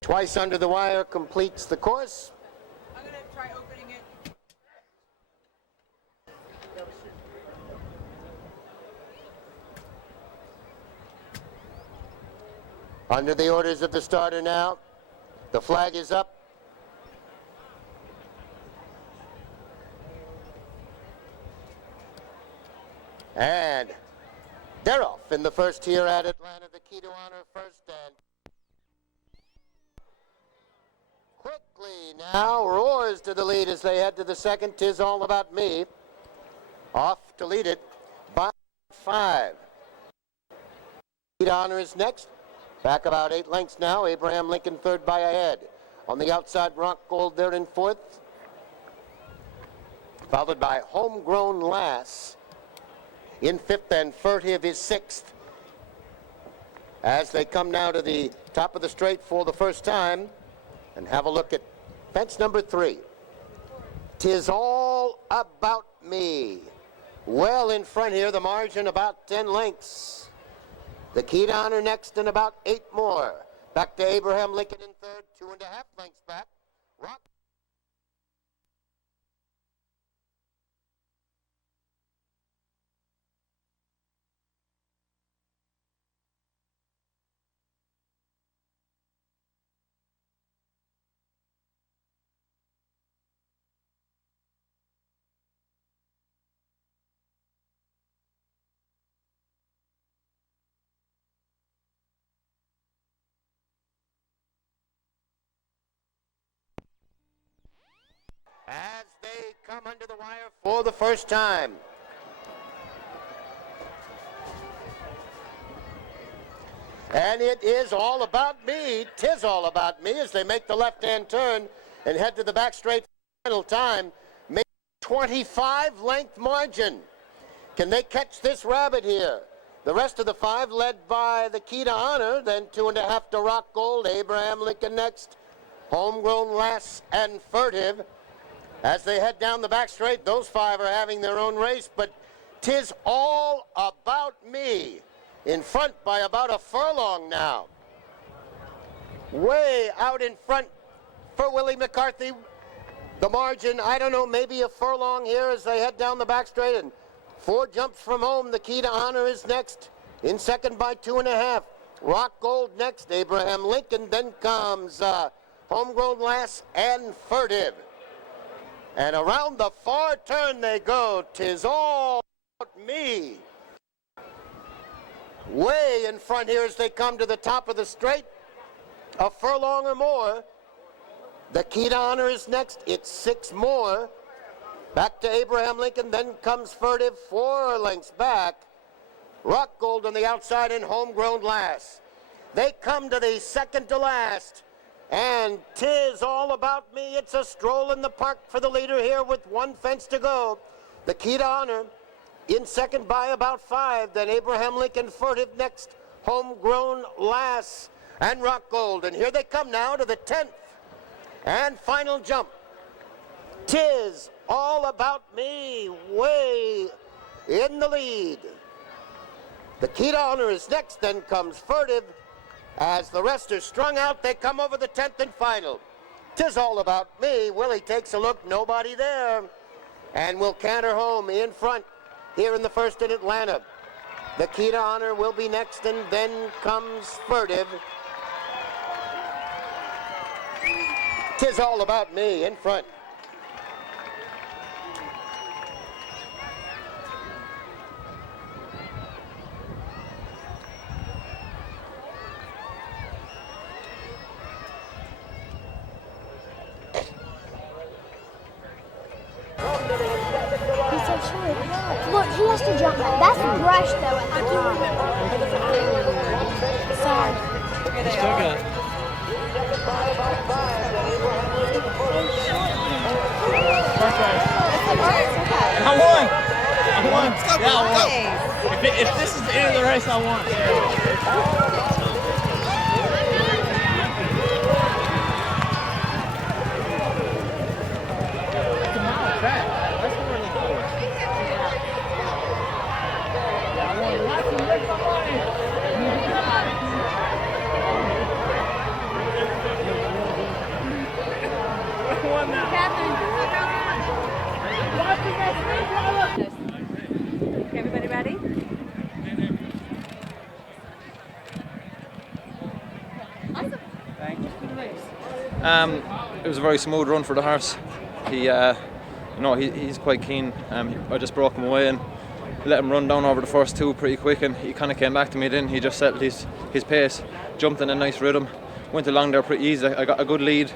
Twice under the wire completes the course. I'm going to try opening it. Under the orders of the starter now. The flag is up. And they're off in the first here at Atlanta. The key to honor first, and quickly now roars to the lead as they head to the second. 'Tis All About Me. Off to lead it by 5. Key to honor is next. Back about 8 lengths now. Abraham Lincoln third by a head. On the outside, Rock Gold there in fourth. Followed by Homegrown Lass in fifth, and Furtive is sixth. As they come now to the top of the straight for the first time and have a look at fence number 3. 'Tis All About Me. Well in front here, the margin about 10 lengths. The key to honor next and about 8 more. Back to Abraham Lincoln in third, 2.5 lengths back. Rock. As they come under the wire for the first time. And it is all about me. 'Tis all about me as they make the left-hand turn and head to the back straight final time. Make 25 length margin. Can they catch this rabbit here? The rest of the 5 led by the key to honor, then 2.5 to Rock Gold, Abraham Lincoln next, Homegrown Lass and Furtive. As they head down the back straight, those 5 are having their own race, but 'tis all about me. In front by about a furlong now. Way out in front for Willie McCarthy. The margin, I don't know, maybe a furlong here as they head down the back straight, and 4 jumps from home. The key to honor is next. In second by 2.5. Rock Gold next, Abraham Lincoln. Then comes Homegrown Lass and Furtive. And around the far turn they go. 'Tis all about me. Way in front here as they come to the top of the straight. A furlong or more. The key to honor is next. It's 6 more. Back to Abraham Lincoln. Then comes Furtive 4 lengths back. Rock Gold on the outside and Homegrown Lass. They come to the second to last. And 'tis all about me. It's a stroll in the park for the leader here with 1 fence to go. The key to honor in second by about 5. Then Abraham Lincoln, Furtive next, Homegrown Lass and Rock Gold. And here they come now to the 10th and final jump. 'Tis all about me, way in the lead. The key to honor is next. Then comes Furtive. As the rest are strung out, they come over the 10th and final. 'Tis all about me. Willie takes a look, nobody there. And will canter home in front here in the first in Atlanta. The key to honor will be next, and then comes Furtive. 'Tis all about me in front. Look, he has to jump back. That's a brush, though. Sorry. It's still good. I won! Yeah, I won. If this is the end of the race, I won. one now. Okay, everybody ready? It was a very smooth run for the horse. He's quite keen. I just broke him away and let him run down over the first two pretty quick, and he kind of came back to me then. He just settled his pace, jumped in a nice rhythm, went along there pretty easy. I got a good lead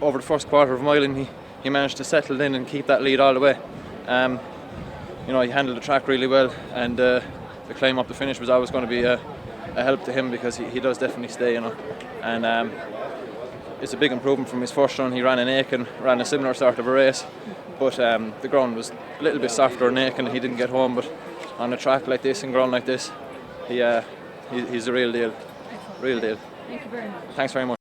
over the first quarter of a mile, and he managed to settle in and keep that lead all the way. He handled the track really well, and the climb up the finish was always going to be a help to him, because he does definitely stay, and it's a big improvement from his first run. He ran in Aiken, ran a similar sort of a race, but the ground was a little bit softer in Aiken. He didn't get home, but on a track like this and ground like this, he's a real deal. Thank you very much. Thanks very much.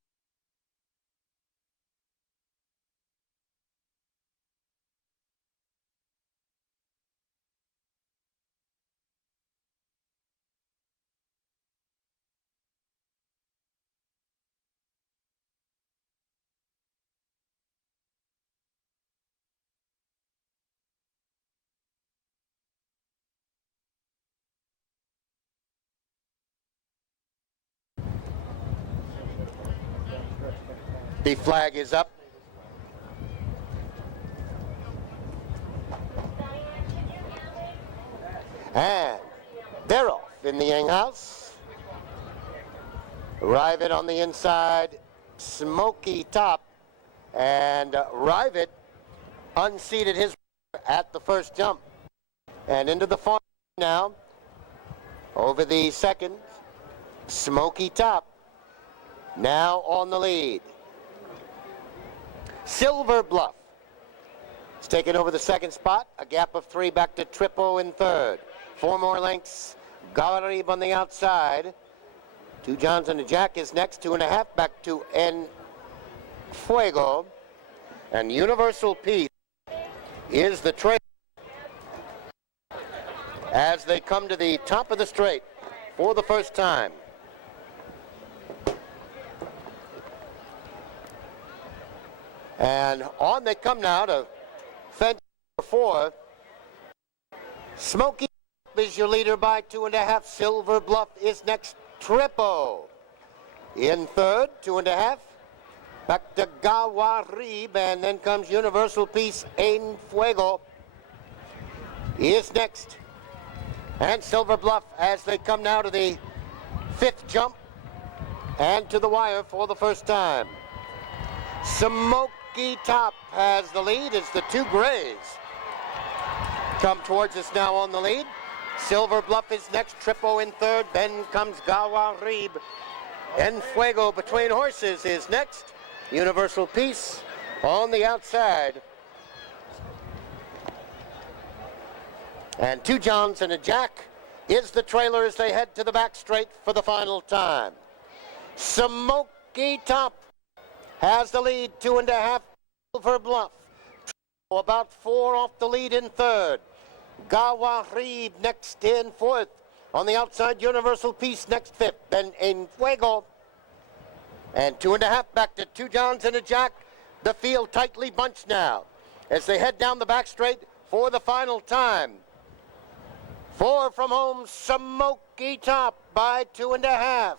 The flag is up. And they're off in the Enghouse. Rivet on the inside, Smoky Top, and Rivet unseated his at the first jump. And into the farm now, over the second, Smoky Top, now on the lead. Silver Bluff is taking over the second spot, a gap of 3 back to Trippo in third. 4 more lengths, Galarib on the outside. 2 Johns and a Jack is next, 2.5 back to En Fuego. And Universal Peace is the trail as they come to the top of the straight for the first time. And on they come now to fence number 4. Smoky is your leader by 2.5. Silver Bluff is next. Trippo in third, 2.5. Back to Gawarib, and then comes Universal Peace. En Fuego is next. And Silver Bluff as they come now to the 5th jump and to the wire for the first time. Smoky Top has the lead as the 2 grays come towards us now on the lead. Silver Bluff is next, Trippo in third, then comes Gawarib. En Fuego between horses is next. Universal Peace on the outside. And 2 Johns and a Jack is the trailer as they head to the back straight for the final time. Smoky Top has the lead, 2.5. Silver Bluff about 4 off the lead in third. Gawarib next in fourth. On the outside, Universal Peace next 5th. Then En Fuego. And 2.5 back to 2 Johns and a Jack. The field tightly bunched now as they head down the back straight for the final time. 4 from home, Smoky Top by 2.5.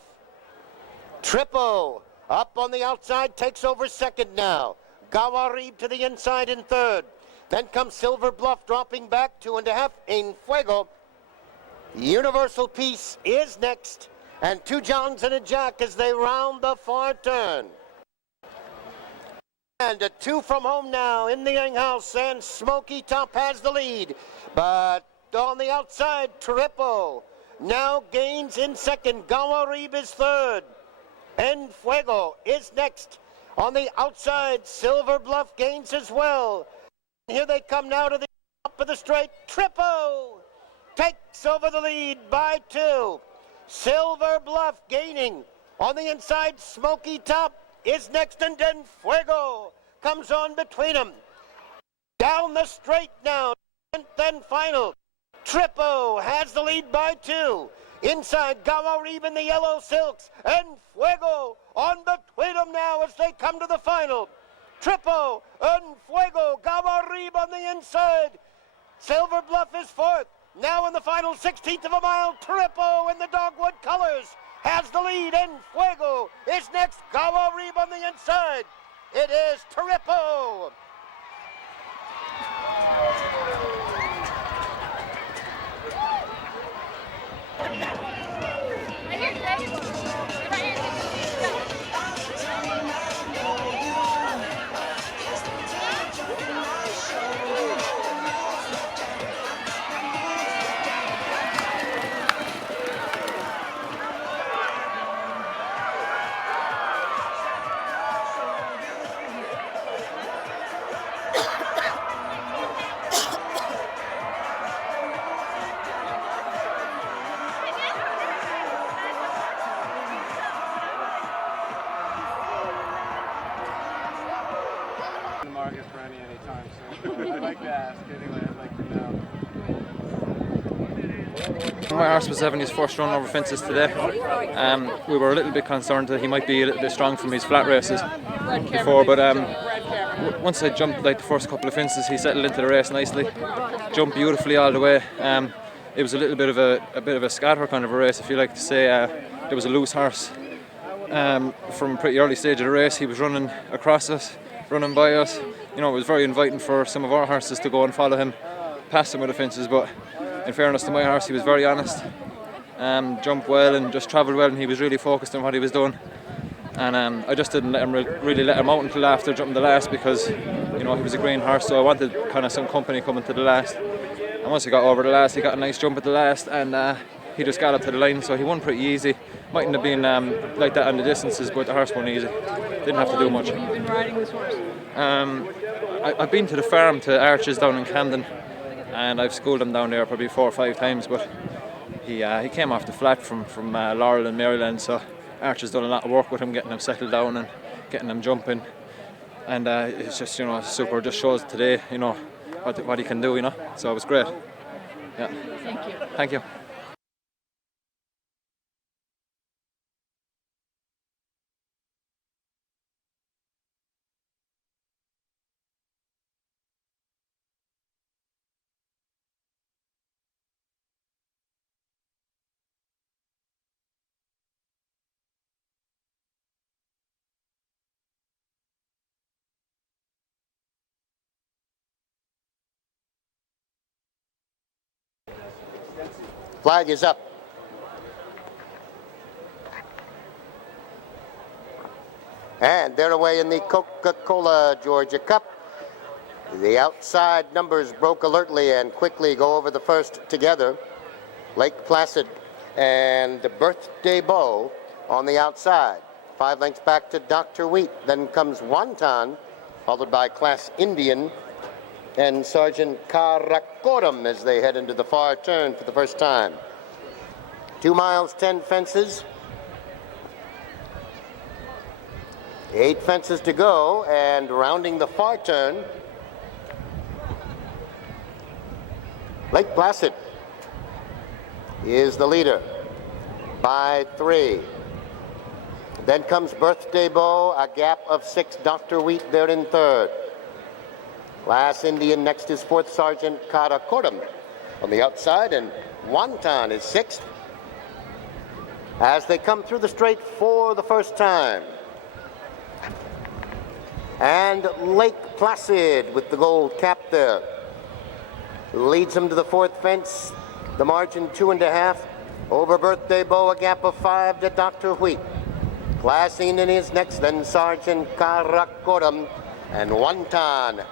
Trippo up on the outside, takes over second now. Gawarib to the inside in third. Then comes Silver Bluff dropping back, 2.5. En Fuego. Universal Peace is next. And 2 Johns and a Jack as they round the far turn. And a 2 from home now in the Enghouse, and Smoky Top has the lead. But on the outside, Trippo now gains in second. Gawarib is third. En Fuego is next. On the outside, Silver Bluff gains as well. Here they come now to the top of the straight. Trippo takes over the lead by 2. Silver Bluff gaining. On the inside, Smoky Top is next, and En Fuego comes on between them. Down the straight now, then final. Trippo has the lead by 2. Inside, Gawarib in the yellow silks. En Fuego on between them now as they come to the final. Triple and Fuego. Gawarib on the inside. Silver Bluff is fourth. Now in the final 16th of a mile, Triple in the dogwood colors has the lead, and Fuego is next. Gawarib on the inside. It is Triple. Market for anytime soon. I'd like to ask anyway. I'd like to know. My horse was having his first run over fences today. We were a little bit concerned that he might be a little bit strong from his flat races before, but once I jumped like the first couple of fences, he settled into the race nicely. Jumped beautifully all the way. It was a little bit of a scatter kind of a race, if you like to say. There was a loose horse from a pretty early stage of the race. He was running across us, running by us. You know, it was very inviting for some of our horses to go and follow him, past him with the fences, but in fairness to my horse, he was very honest. Jumped well and just travelled well, and he was really focused on what he was doing. And I just didn't let him really let him out until after jumping the last, because you know he was a green horse, so I wanted kind of some company coming to the last. And once he got over the last, he got a nice jump at the last, and he just got up to the line, so he won pretty easy. Mightn't have been like that on the distances, but the horse won easy. Didn't have to do much. Have you been riding this horse? I've been to the farm to Arches down in Camden, and I've schooled him down there probably 4 or 5 times, but he came off the flat from Laurel and Maryland, so Archer's done a lot of work with him, getting him settled down and getting him jumping, and it's just, you know, super. Just shows today, you know, what he can do, you know, so it was great. Yeah. Thank you. Thank you. Flag is up. And they're away in the Coca-Cola Georgia Cup. The outside numbers broke alertly and quickly go over the first together. Lake Placid and Birthday Beau on the outside. 5 lengths back to Dr. Wheat. Then comes Wonton, followed by Class Indian and Sergeant Karakoram as they head into the far turn for the first time. 2 miles, 10 fences. 8 fences to go, and rounding the far turn, Lake Placid is the leader by 3. Then comes Birthday Beau, a gap of 6. Dr. Wheat there in third. Class Indian next is 4th, Sergeant Karakoram on the outside, and Wonton is 6th as they come through the straight for the first time. And Lake Placid with the gold cap there leads them to the 4th fence. The margin 2.5 over Birthday Beau, a gap of 5 to Dr. Wheat. Class Indian is next, then Sergeant Karakoram and Wonton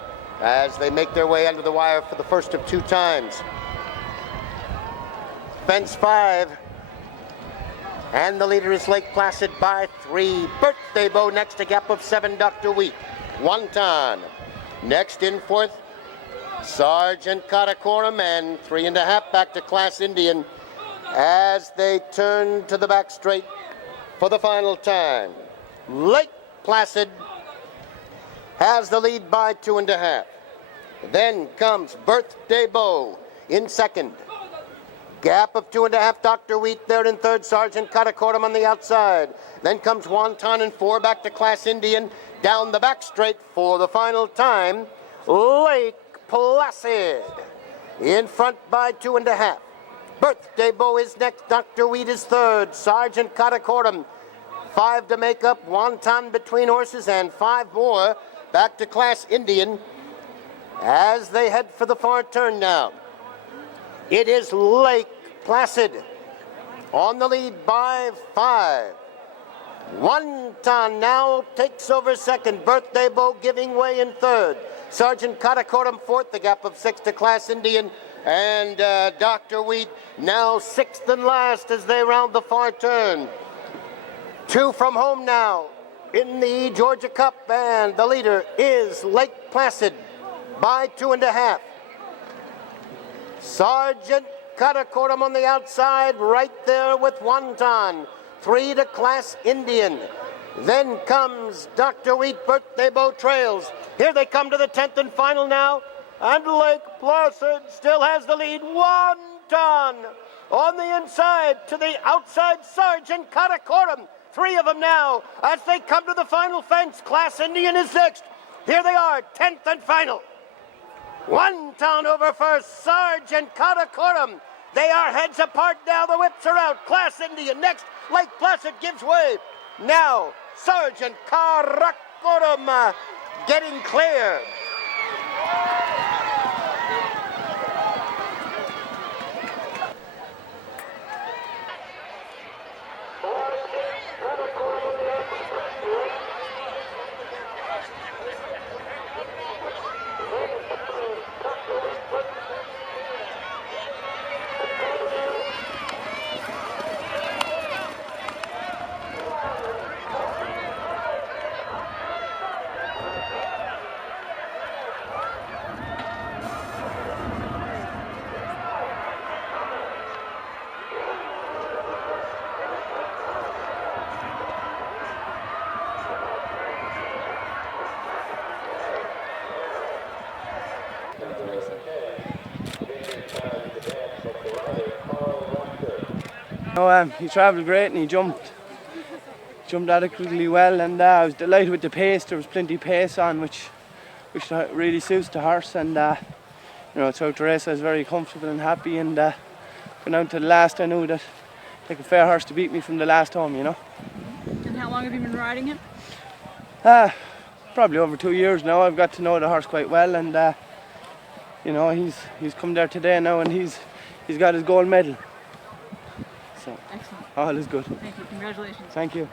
as they make their way under the wire for the first of 2 times. Fence 5, and the leader is Lake Placid by 3. Birthday Beau next, a gap of 7, Dr. Wheat. Wonton next in 4th, Sergeant Karakoram, and 3.5 back to Class Indian as they turn to the back straight for the final time. Lake Placid has the lead by 2.5. Then comes Birthday Beau in second. Gap of 2.5, Dr. Wheat there in third, Sergeant Karakoram on the outside. Then comes Wonton in 4, back to Class Indian. down the back straight for the final time, Lake Placid. In front by 2.5. Birthday Bow is next. Dr. Wheat is third. Sergeant Katakorum. 5 to make up. Wonton between horses and 5 more. Back to Class Indian as they head for the far turn now. It is Lake Placid on the lead by 5. Wonton now takes over second. Birthday Bow giving way in third. Sergeant Katakorum fourth, the gap of 6 to Class Indian, and Dr. Wheat now 6th and last as they round the far turn. 2 from home now in the Georgia Cup, and the leader is Lake Placid by 2.5. Sergeant Katakorum on the outside, right there with Wonton. 3 to Class Indian. Then comes Dr. Wheat. Birthday Bow trails. Here they come to the 10th and final now. And Lake Placid still has the lead. Wonton on the inside to the outside. Sergeant Katakorum. 3 of them now as they come to the final fence. Class Indian is next. Here they are, 10th and final. Wonton over first. Sergeant Katakorum. They are heads apart now. The whips are out. Class Indian next. Lake Placid gives way. Now, Sergeant Katakorum getting clear. He travelled great and he jumped adequately well, and I was delighted with the pace. There was plenty of pace on, which really suits the horse, and throughout the race I was very comfortable and happy, and going down to the last I knew that like a fair horse to beat me from the last home, And how long have you been riding him? Probably over 2 years now. I've got to know the horse quite well, and he's come there today now, and he's got his gold medal. So Excellent. All is good. Thank you. Congratulations. Thank you.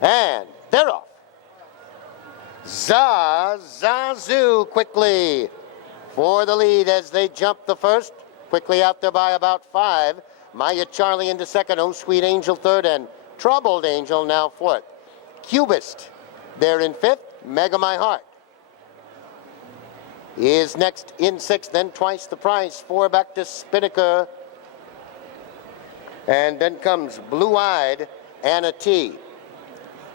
And they're off. Zazu quickly for the lead as they jump the first. Quickly out there by about 5. Maya Charlie into second. Oh Sweet Angel third. And Troubled Angel now fourth. Cubist there in fifth. Mega My Heart is next in sixth. Then Twice the Price. 4 back to Spinnaker. And then comes Blue Eyed Anna T.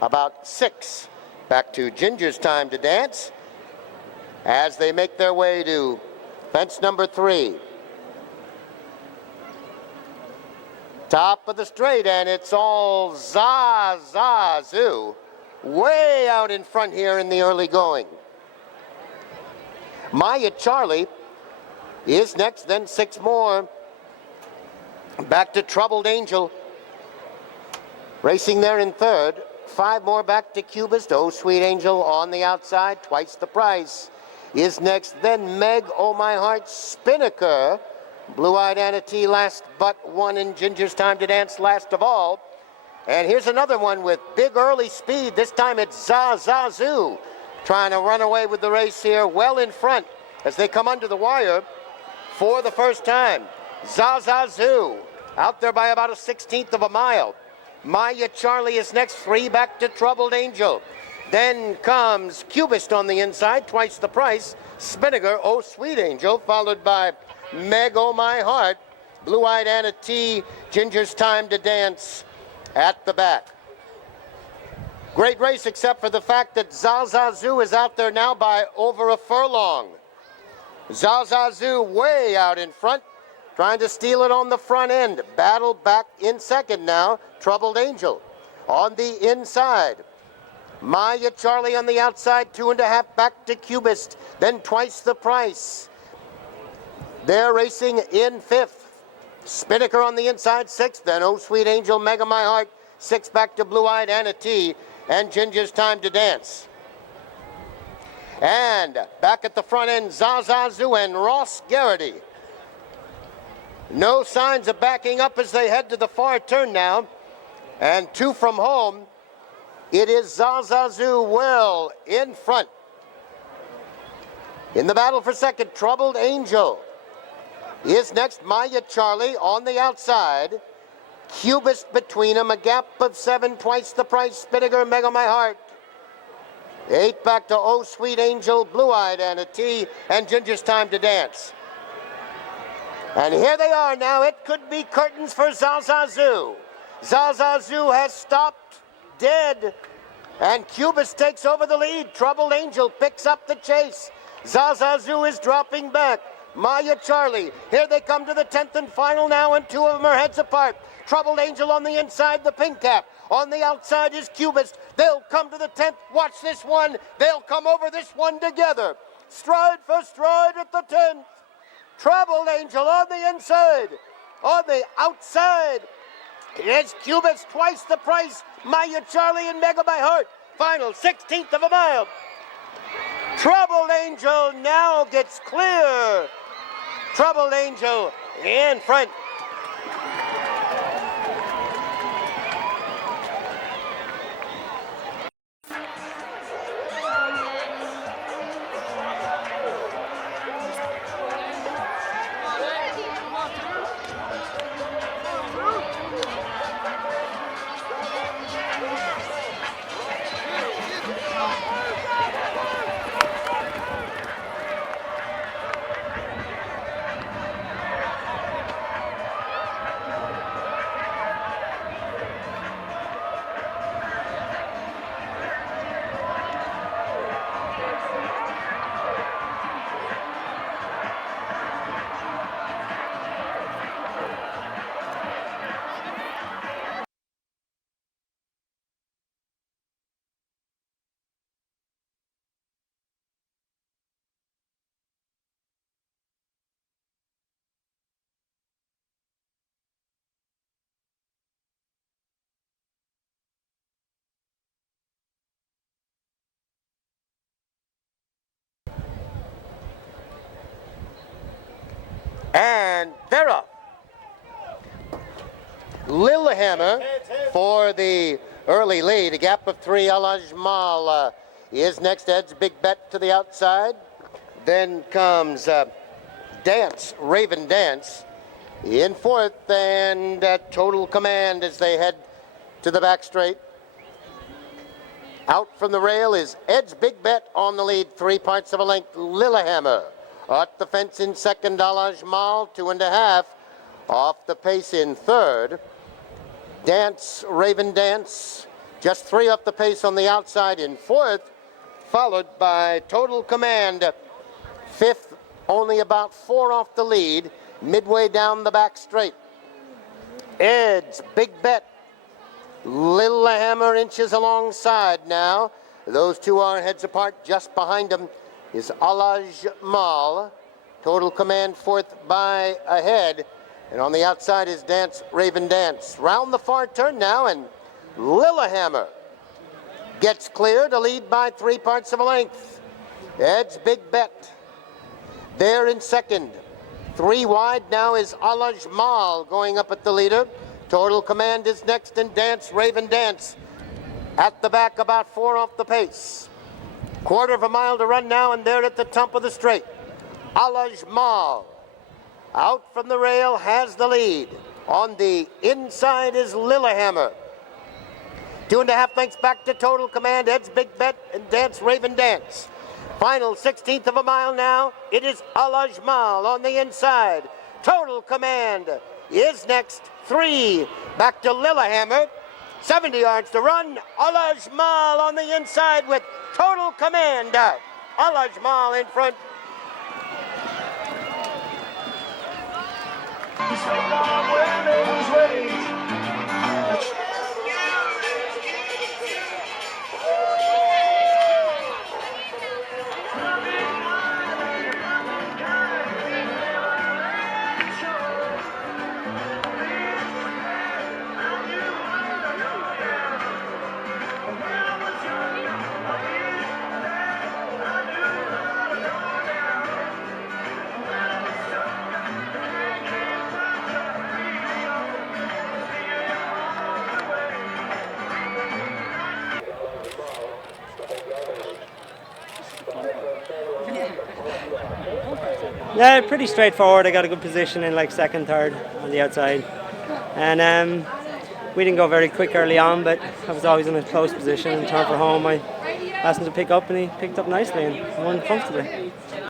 About 6 back to Ginger's Time to Dance as they make their way to fence number 3. Top of the straight, and it's all Zazu way out in front here in the early going. Maya Charlie is next, then 6 more. Back to Troubled Angel. Racing there in third. 5 more back to Cubist. Oh Sweet Angel on the outside. Twice the Price is next. Then Meg, Oh My Heart, Spinnaker. Blue-Eyed Anna T last but one, in Ginger's Time to Dance last of all. And here's another one with big early speed. This time it's Zazu trying to run away with the race here, well in front as they come under the wire for the first time. Zazu out there by about a 1/16 of a mile. Maya Charlie is next, 3 back to Troubled Angel. Then comes Cubist on the inside, twice the price. Spinnaker, Oh Sweet Angel, followed by Meg, Oh My Heart. Blue-Eyed Anna T, Ginger's Time to Dance at the back. Great race, except for the fact that Zazazoo is out there now by over a furlong. Zazazoo way out in front, trying to steal it on the front end. Battle back in second now, Troubled Angel. On the inside, Maya Charlie on the outside, 2.5 back to Cubist, then twice the price. They're racing in 5th. Spinnaker on the inside, 6th, then Oh Sweet Angel, Mega My Heart, 6 back to Blue-Eyed Anna T, and Ginger's Time to Dance. And back at the front end, Zazazoo and Ross Garrity. No signs of backing up as they head to the far turn now. And 2 from home, it is Zazazoo well in front. In the battle for second, Troubled Angel is next. Maya Charlie on the outside. Cubist between them, a gap of 7, twice the price. Spinnaker, Mega My Heart. 8 back to Oh Sweet Angel, Blue-Eyed Anna T, and Ginger's Time to Dance. And here they are now. It could be curtains for Zazazoo. Zazazoo has stopped dead, and Cubist takes over the lead. Troubled Angel picks up the chase. Zazazoo is dropping back. Maya Charlie, here they come to the 10th and final now, and 2 of them are heads apart. Troubled Angel on the inside, the pink cap. On the outside is Cubist. They'll come to the 10th. Watch this one. They'll come over this one together. Stride for stride at the 10th. Troubled Angel on the inside. On the outside, it's Cubist, twice the price. Maya Charlie and Mega My Heart. Final 16th of a mile. Troubled Angel now gets clear. Troubled Angel in front. And they're up. Lillehammer for the early lead. A gap of 3. Alajmal is next. Ed's Big Bet to the outside. Then comes Dance, Raven Dance in 4th. And Total Command as they head to the back straight. Out from the rail is Ed's Big Bet on the lead. 3 parts of a length. Lillehammer. At the fence in second, Alajmal, 2.5. Off the pace in third. Dance, Raven Dance, just 3 off the pace on the outside in 4th. Followed by Total Command, 5th, only about 4 off the lead, midway down the back straight. Ed's Big Bet, Lillehammer inches alongside now. Those 2 are heads apart. Just behind them is Alajmal. Total Command 4th by a head. And on the outside is Dance, Raven Dance. Round the far turn now, and Lillehammer gets clear to lead by 3 parts of a length. Ed's Big Bet there in second. 3 wide now is Alajmal going up at the leader. Total Command is next, and Dance, Raven Dance at the back, about 4 off the pace. Quarter of a mile to run now, and they're at the top of the straight. Alajmal out from the rail has the lead. On the inside is Lillehammer. 2.5 lengths back to Total Command, Ed's Big Bet, and Dance Raven Dance. Final 16th of a mile now. It is Alajmal on the inside. Total Command is next. 3 back to Lillehammer. 70 yards to run. Alajmal on the inside with Total Command. Alajmal in front. Yeah, pretty straightforward. I got a good position in like second, third on the outside. And we didn't go very quick early on, but I was always in a close position. In turn for home, I asked him to pick up, and he picked up nicely and won comfortably.